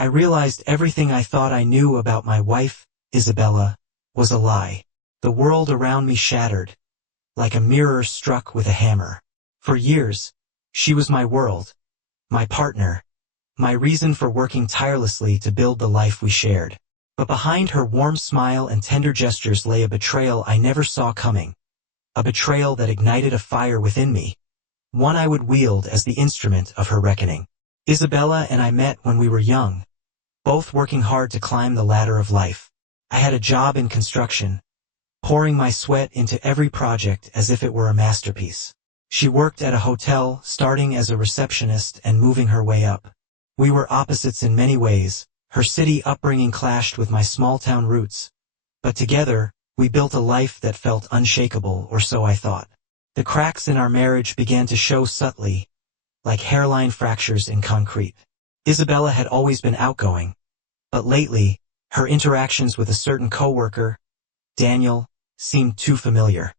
I realized everything I thought I knew about my wife, Isabella, was a lie. The world around me shattered, like a mirror struck with a hammer. For years, she was my world, my partner, my reason for working tirelessly to build the life we shared. But behind her warm smile and tender gestures lay a betrayal I never saw coming. A betrayal that ignited a fire within me, one I would wield as the instrument of her reckoning. Isabella and I met when we were young, both working hard to climb the ladder of life. I had a job in construction, pouring my sweat into every project as if it were a masterpiece. She worked at a hotel, starting as a receptionist and moving her way up. We were opposites in many ways. Her city upbringing clashed with my small-town roots. But together, we built a life that felt unshakable, or so I thought. The cracks in our marriage began to show subtly, like hairline fractures in concrete. Isabella had always been outgoing, but lately, her interactions with a certain coworker, Daniel, seemed too familiar.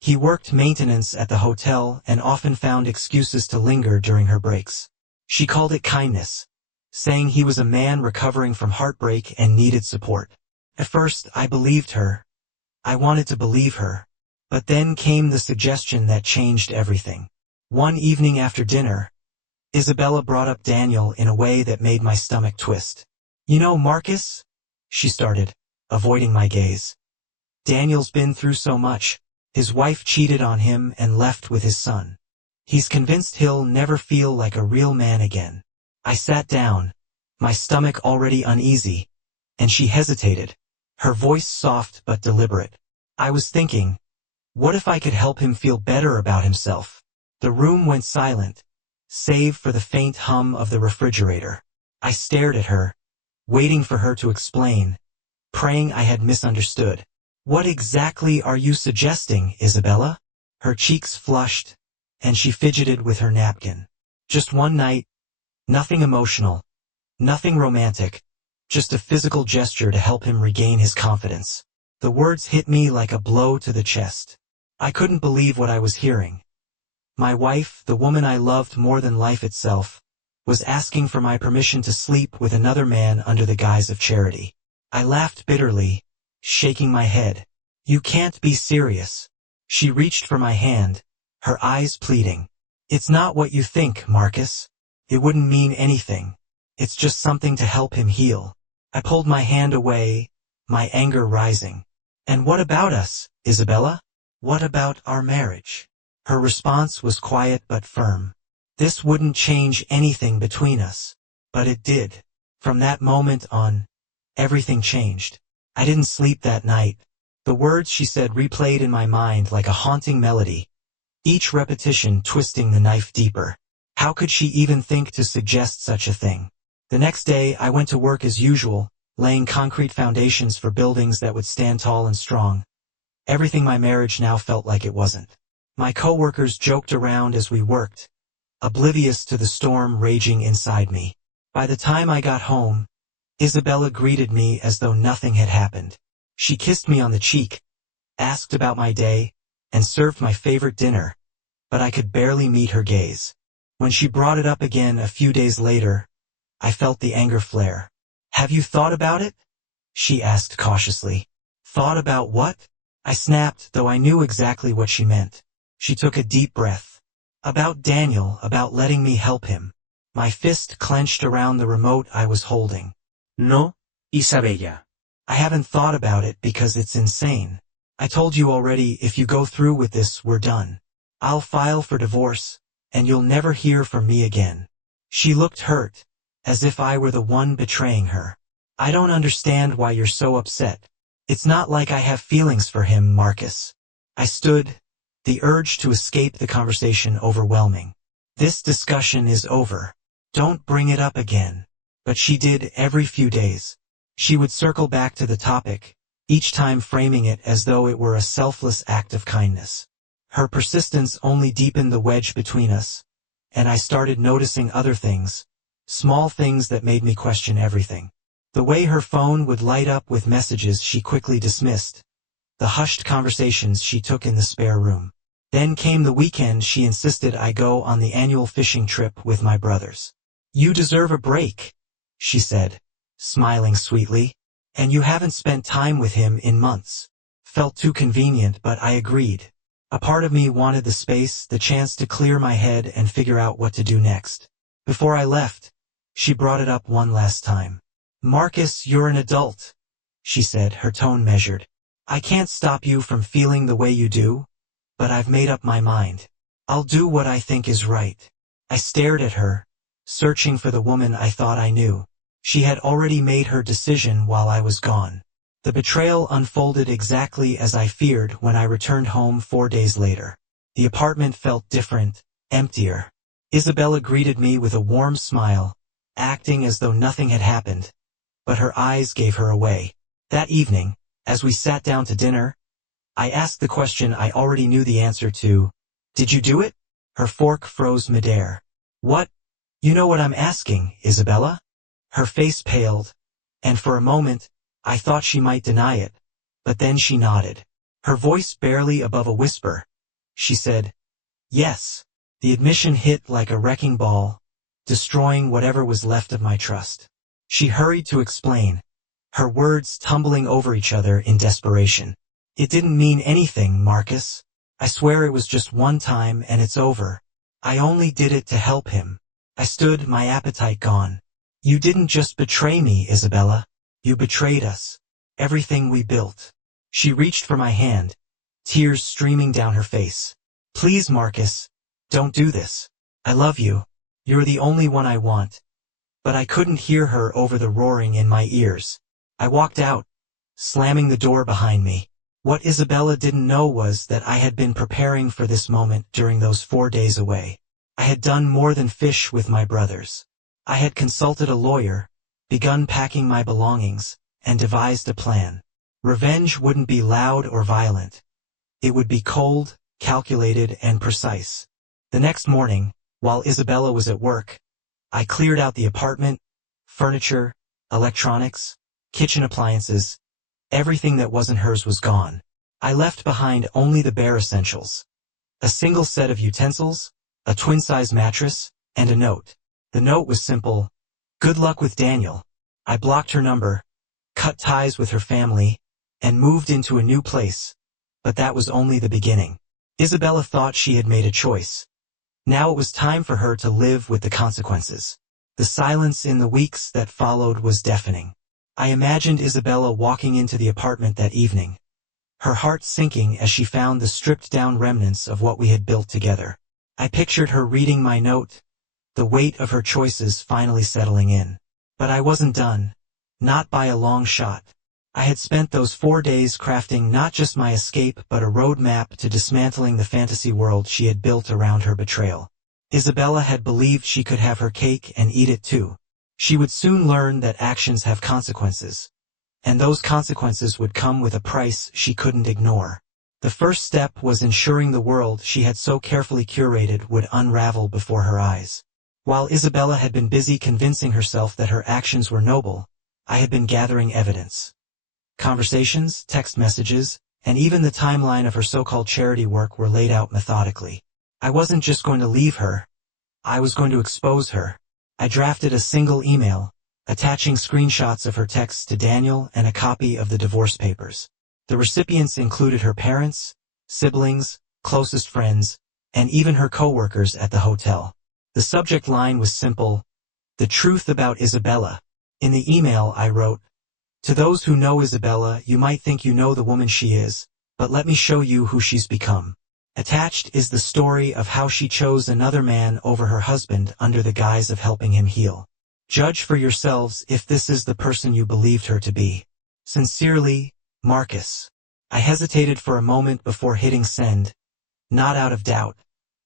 He worked maintenance at the hotel and often found excuses to linger during her breaks. She called it kindness, saying he was a man recovering from heartbreak and needed support. At first, I believed her. I wanted to believe her. But then came the suggestion that changed everything. One evening after dinner, Isabella brought up Daniel in a way that made my stomach twist. "You know, Marcus," she started, avoiding my gaze. "Daniel's been through so much. His wife cheated on him and left with his son. He's convinced he'll never feel like a real man again." I sat down, my stomach already uneasy, and she hesitated, her voice soft but deliberate. I was thinking, what if I could help him feel better about himself? The room went silent, save for the faint hum of the refrigerator. I stared at her, waiting for her to explain, praying I had misunderstood. "What exactly are you suggesting, Isabella?" Her cheeks flushed, and she fidgeted with her napkin. "Just one night. Nothing emotional, nothing romantic, just a physical gesture to help him regain his confidence." The words hit me like a blow to the chest. I couldn't believe what I was hearing. My wife, the woman I loved more than life itself, was asking for my permission to sleep with another man under the guise of charity. I laughed bitterly, shaking my head. "You can't be serious." She reached for my hand, her eyes pleading. "It's not what you think, Marcus. It wouldn't mean anything. It's just something to help him heal." I pulled my hand away, my anger rising. "And what about us, Isabella? What about our marriage?" Her response was quiet but firm. "This wouldn't change anything between us." But it did. From that moment on, everything changed. I didn't sleep that night. The words she said replayed in my mind like a haunting melody, each repetition twisting the knife deeper. How could she even think to suggest such a thing? The next day, I went to work as usual, laying concrete foundations for buildings that would stand tall and strong. Everything my marriage now felt like it wasn't. My coworkers joked around as we worked, oblivious to the storm raging inside me. By the time I got home, Isabella greeted me as though nothing had happened. She kissed me on the cheek, asked about my day, and served my favorite dinner, but I could barely meet her gaze. When she brought it up again a few days later, I felt the anger flare. "Have you thought about it?" she asked cautiously. "Thought about what?" I snapped, though I knew exactly what she meant. She took a deep breath. "About Daniel, about letting me help him." My fist clenched around the remote I was holding. No, Isabella. "I haven't thought about it because it's insane. I told you already, if you go through with this, we're done. I'll file for divorce, and you'll never hear from me again." She looked hurt, as if I were the one betraying her. "I don't understand why you're so upset. It's not like I have feelings for him, Marcus." I stood, the urge to escape the conversation overwhelming. "This discussion is over. Don't bring it up again." But she did every few days. She would circle back to the topic, each time framing it as though it were a selfless act of kindness. Her persistence only deepened the wedge between us, and I started noticing other things, small things that made me question everything. The way her phone would light up with messages she quickly dismissed, the hushed conversations she took in the spare room. Then came the weekend she insisted I go on the annual fishing trip with my brothers. "You deserve a break," she said, smiling sweetly. And you haven't spent time with him in months. Felt too convenient, but I agreed. A part of me wanted the space, the chance to clear my head and figure out what to do next. Before I left, she brought it up one last time. Marcus, you're an adult, she said, her tone measured. I can't stop you from feeling the way you do, but I've made up my mind. I'll do what I think is right. I stared at her, searching for the woman I thought I knew. She had already made her decision while I was gone. The betrayal unfolded exactly as I feared when I returned home 4 days later. The apartment felt different, emptier. Isabella greeted me with a warm smile, acting as though nothing had happened, but her eyes gave her away. That evening, as we sat down to dinner, I asked the question I already knew the answer to. Did you do it? Her fork froze midair. What? You know what I'm asking, Isabella? Her face paled, and for a moment, I thought she might deny it, but then she nodded. Her voice barely above a whisper. She said, yes. The admission hit like a wrecking ball, destroying whatever was left of my trust. She hurried to explain, her words tumbling over each other in desperation. It didn't mean anything, Marcus. I swear it was just one time and it's over. I only did it to help him. I stood, my appetite gone. You didn't just betray me, Isabella. You betrayed us. Everything we built. She reached for my hand, tears streaming down her face. Please, Marcus, don't do this. I love you. You're the only one I want. But I couldn't hear her over the roaring in my ears. I walked out, slamming the door behind me. What Isabella didn't know was that I had been preparing for this moment during those 4 days away. I had done more than fish with my brothers. I had consulted a lawyer, begun packing my belongings, and devised a plan. Revenge wouldn't be loud or violent. It would be cold, calculated, and precise. The next morning, while Isabella was at work, I cleared out the apartment, furniture, electronics, kitchen appliances. Everything that wasn't hers was gone. I left behind only the bare essentials. A single set of utensils, a twin-size mattress, and a note. The note was simple. Good luck with Daniel. I blocked her number, cut ties with her family, and moved into a new place. But that was only the beginning. Isabella thought she had made a choice. Now it was time for her to live with the consequences. The silence in the weeks that followed was deafening. I imagined Isabella walking into the apartment that evening, her heart sinking as she found the stripped-down remnants of what we had built together. I pictured her reading my note, the weight of her choices finally settling in. But I wasn't done. Not by a long shot. I had spent those 4 days crafting not just my escape but a roadmap to dismantling the fantasy world she had built around her betrayal. Isabella had believed she could have her cake and eat it too. She would soon learn that actions have consequences. And those consequences would come with a price she couldn't ignore. The first step was ensuring the world she had so carefully curated would unravel before her eyes. While Isabella had been busy convincing herself that her actions were noble, I had been gathering evidence. Conversations, text messages, and even the timeline of her so-called charity work were laid out methodically. I wasn't just going to leave her. I was going to expose her. I drafted a single email, attaching screenshots of her texts to Daniel and a copy of the divorce papers. The recipients included her parents, siblings, closest friends, and even her co-workers at the hotel. The subject line was simple: the truth about Isabella. In the email I wrote, "To those who know Isabella, you might think you know the woman she is, but let me show you who she's become." Attached is the story of how she chose another man over her husband under the guise of helping him heal. Judge for yourselves if this is the person you believed her to be. Sincerely, Marcus. I hesitated for a moment before hitting send, not out of doubt,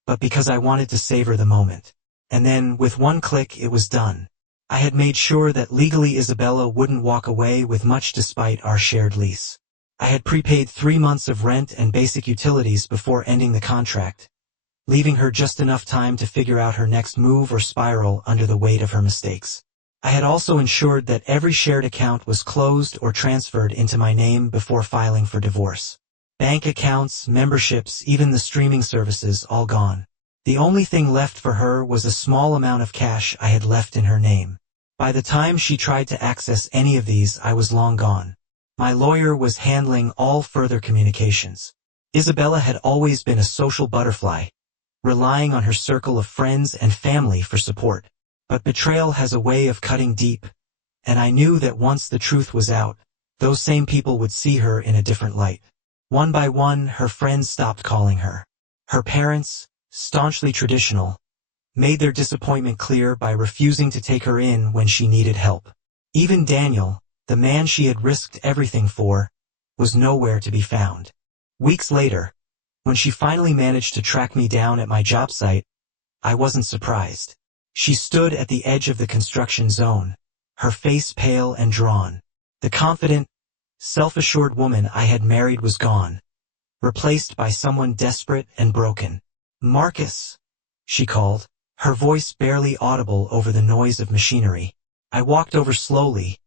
but because I wanted to savor the moment. And then, with one click, it was done. I had made sure that legally Isabella wouldn't walk away with much despite our shared lease. I had prepaid 3 months of rent and basic utilities before ending the contract, leaving her just enough time to figure out her next move or spiral under the weight of her mistakes. I had also ensured that every shared account was closed or transferred into my name before filing for divorce. Bank accounts, memberships, even the streaming services, all gone. The only thing left for her was a small amount of cash I had left in her name. By the time she tried to access any of these, I was long gone. My lawyer was handling all further communications. Isabella had always been a social butterfly, relying on her circle of friends and family for support. But betrayal has a way of cutting deep, and I knew that once the truth was out, those same people would see her in a different light. One by one, her friends stopped calling her. Her parents, staunchly traditional, made their disappointment clear by refusing to take her in when she needed help. Even Daniel, the man she had risked everything for, was nowhere to be found. Weeks later, when she finally managed to track me down at my job site, I wasn't surprised. She stood at the edge of the construction zone, her face pale and drawn. The confident, self-assured woman I had married was gone, replaced by someone desperate and broken. "Marcus," she called, her voice barely audible over the noise of machinery. I walked over slowly,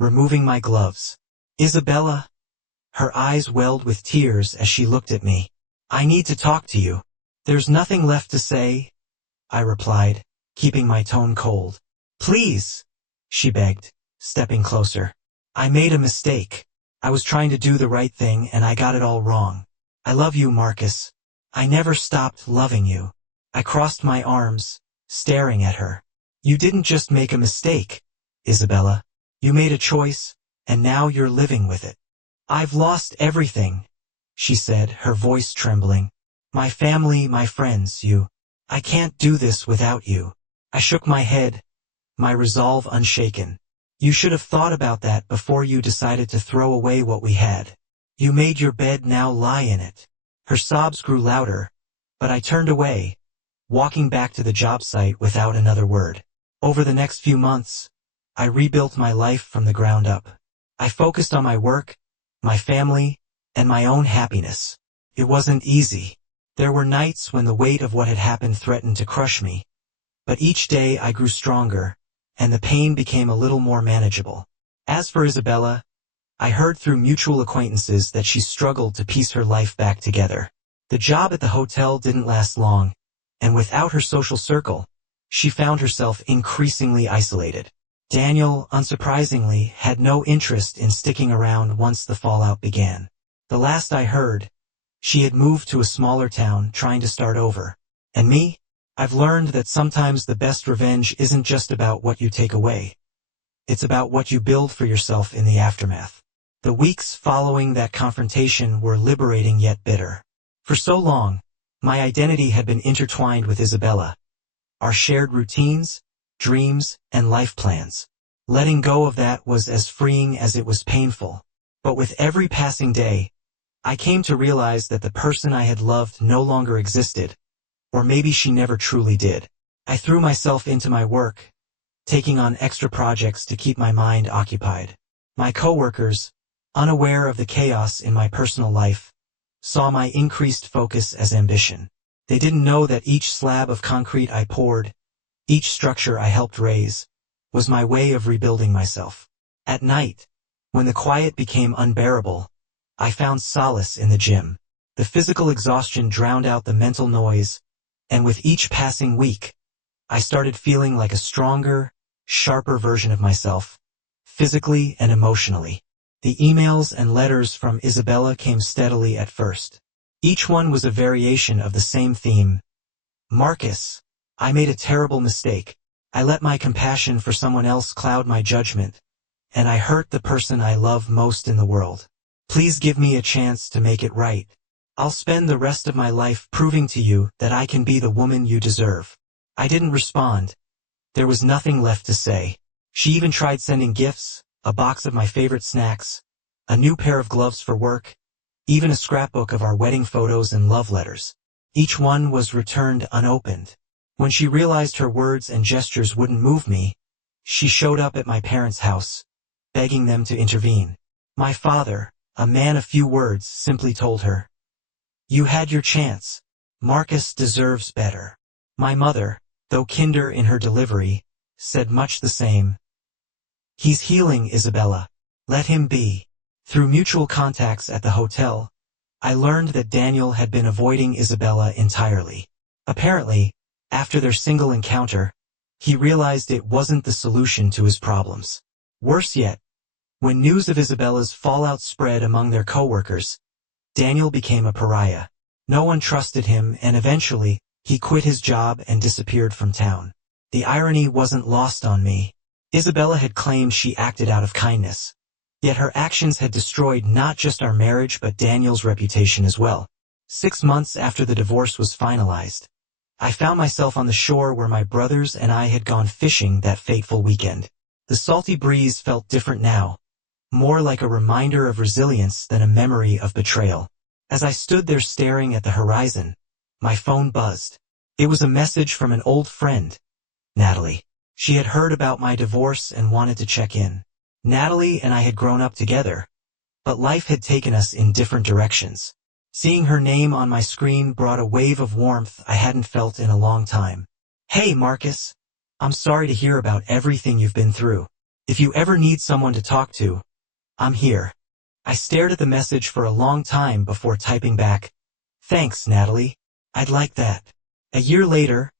removing my gloves. "Isabella?" Her eyes welled with tears as she looked at me. "I need to talk to you." "There's nothing left to say," I replied, keeping my tone cold. "Please," she begged, stepping closer. "I made a mistake. I was trying to do the right thing and I got it all wrong. I love you, Marcus. I never stopped loving you." I crossed my arms, staring at her. "You didn't just make a mistake, Isabella. You made a choice, and now you're living with it." "I've lost everything," she said, her voice trembling. "My family, my friends, you. I can't do this without you." I shook my head, my resolve unshaken. "You should have thought about that before you decided to throw away what we had. You made your bed, now lie in it." Her sobs grew louder, but I turned away, walking back to the job site without another word. Over the next few months, I rebuilt my life from the ground up. I focused on my work, my family, and my own happiness. It wasn't easy. There were nights when the weight of what had happened threatened to crush me. But each day I grew stronger, and the pain became a little more manageable. As for Isabella, I heard through mutual acquaintances that she struggled to piece her life back together. The job at the hotel didn't last long, and without her social circle, she found herself increasingly isolated. Daniel, unsurprisingly, had no interest in sticking around once the fallout began. The last I heard, she had moved to a smaller town trying to start over. And me? I've learned that sometimes the best revenge isn't just about what you take away. It's about what you build for yourself in the aftermath. The weeks following that confrontation were liberating yet bitter. For so long, my identity had been intertwined with Isabella. Our shared routines, dreams, and life plans. Letting go of that was as freeing as it was painful. But with every passing day, I came to realize that the person I had loved no longer existed, or maybe she never truly did. I threw myself into my work, taking on extra projects to keep my mind occupied. My coworkers, unaware of the chaos in my personal life, saw my increased focus as ambition. They didn't know that each slab of concrete I poured, each structure I helped raise, was my way of rebuilding myself. At night, when the quiet became unbearable, I found solace in the gym. The physical exhaustion drowned out the mental noise, and with each passing week, I started feeling like a stronger, sharper version of myself, physically and emotionally. The emails and letters from Isabella came steadily at first. Each one was a variation of the same theme. "Marcus, I made a terrible mistake. I let my compassion for someone else cloud my judgment, and I hurt the person I love most in the world. Please give me a chance to make it right. I'll spend the rest of my life proving to you that I can be the woman you deserve." I didn't respond. There was nothing left to say. She even tried sending gifts, a box of my favorite snacks, a new pair of gloves for work, even a scrapbook of our wedding photos and love letters. Each one was returned unopened. When she realized her words and gestures wouldn't move me, she showed up at my parents' house, begging them to intervene. My father, a man of few words, simply told her, "You had your chance. Marcus deserves better." My mother, though kinder in her delivery, said much the same. "He's healing, Isabella. Let him be." Through mutual contacts at the hotel, I learned that Daniel had been avoiding Isabella entirely. Apparently, after their single encounter, he realized it wasn't the solution to his problems. Worse yet, when news of Isabella's fallout spread among their coworkers, Daniel became a pariah. No one trusted him, and eventually, he quit his job and disappeared from town. The irony wasn't lost on me. Isabella had claimed she acted out of kindness. Yet her actions had destroyed not just our marriage but Daniel's reputation as well. 6 months after the divorce was finalized, I found myself on the shore where my brothers and I had gone fishing that fateful weekend. The salty breeze felt different now, more like a reminder of resilience than a memory of betrayal. As I stood there staring at the horizon, my phone buzzed. It was a message from an old friend, Natalie. She had heard about my divorce and wanted to check in. Natalie and I had grown up together, but life had taken us in different directions. Seeing her name on my screen brought a wave of warmth I hadn't felt in a long time. "Hey, Marcus. I'm sorry to hear about everything you've been through. If you ever need someone to talk to, I'm here." I stared at the message for a long time before typing back, "Thanks, Natalie. I'd like that." A year later,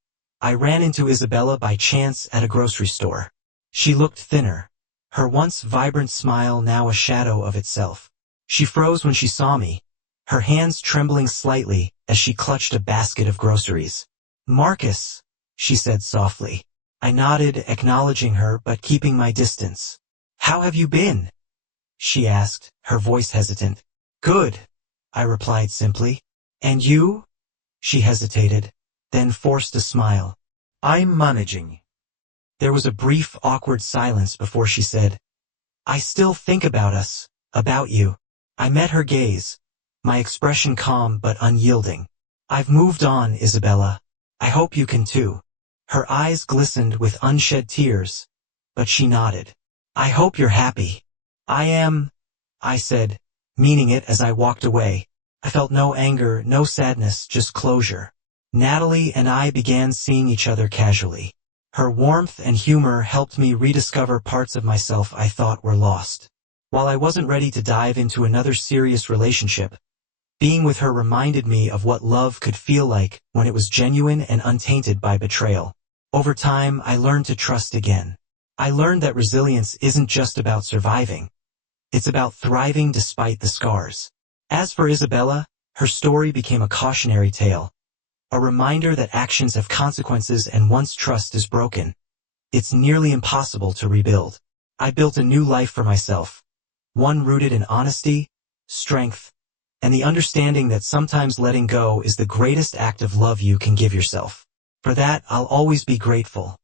I ran into Isabella by chance at a grocery store. She looked thinner, her once vibrant smile now a shadow of itself. She froze when she saw me, her hands trembling slightly as she clutched a basket of groceries. "Marcus," she said softly. I nodded, acknowledging her but keeping my distance. "How have you been?" she asked, her voice hesitant. "Good," I replied simply. "And you?" She hesitated, then forced a smile. "I'm managing." There was a brief, awkward silence before she said, "I still think about us, about you." I met her gaze, my expression calm but unyielding. "I've moved on, Isabella. I hope you can too." Her eyes glistened with unshed tears, but she nodded. "I hope you're happy." "I am," I said, meaning it as I walked away. I felt no anger, no sadness, just closure. Natalie and I began seeing each other casually. Her warmth and humor helped me rediscover parts of myself I thought were lost. While I wasn't ready to dive into another serious relationship, being with her reminded me of what love could feel like when it was genuine and untainted by betrayal. Over time, I learned to trust again. I learned that resilience isn't just about surviving. It's about thriving despite the scars. As for Isabella, her story became a cautionary tale. A reminder that actions have consequences and once trust is broken, it's nearly impossible to rebuild. I built a new life for myself, one rooted in honesty, strength, and the understanding that sometimes letting go is the greatest act of love you can give yourself. For that, I'll always be grateful.